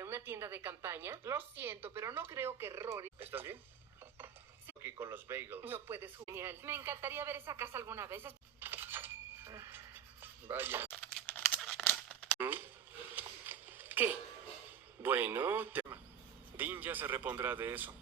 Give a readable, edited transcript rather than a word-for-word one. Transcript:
para una tienda de campaña? Lo siento, pero no creo que Rory... ¿Estás bien? Aquí con los bagels. No puedes. Genial. Me encantaría ver esa casa alguna vez. Vaya. ¿Qué? Bueno, Dean ya se repondrá de eso.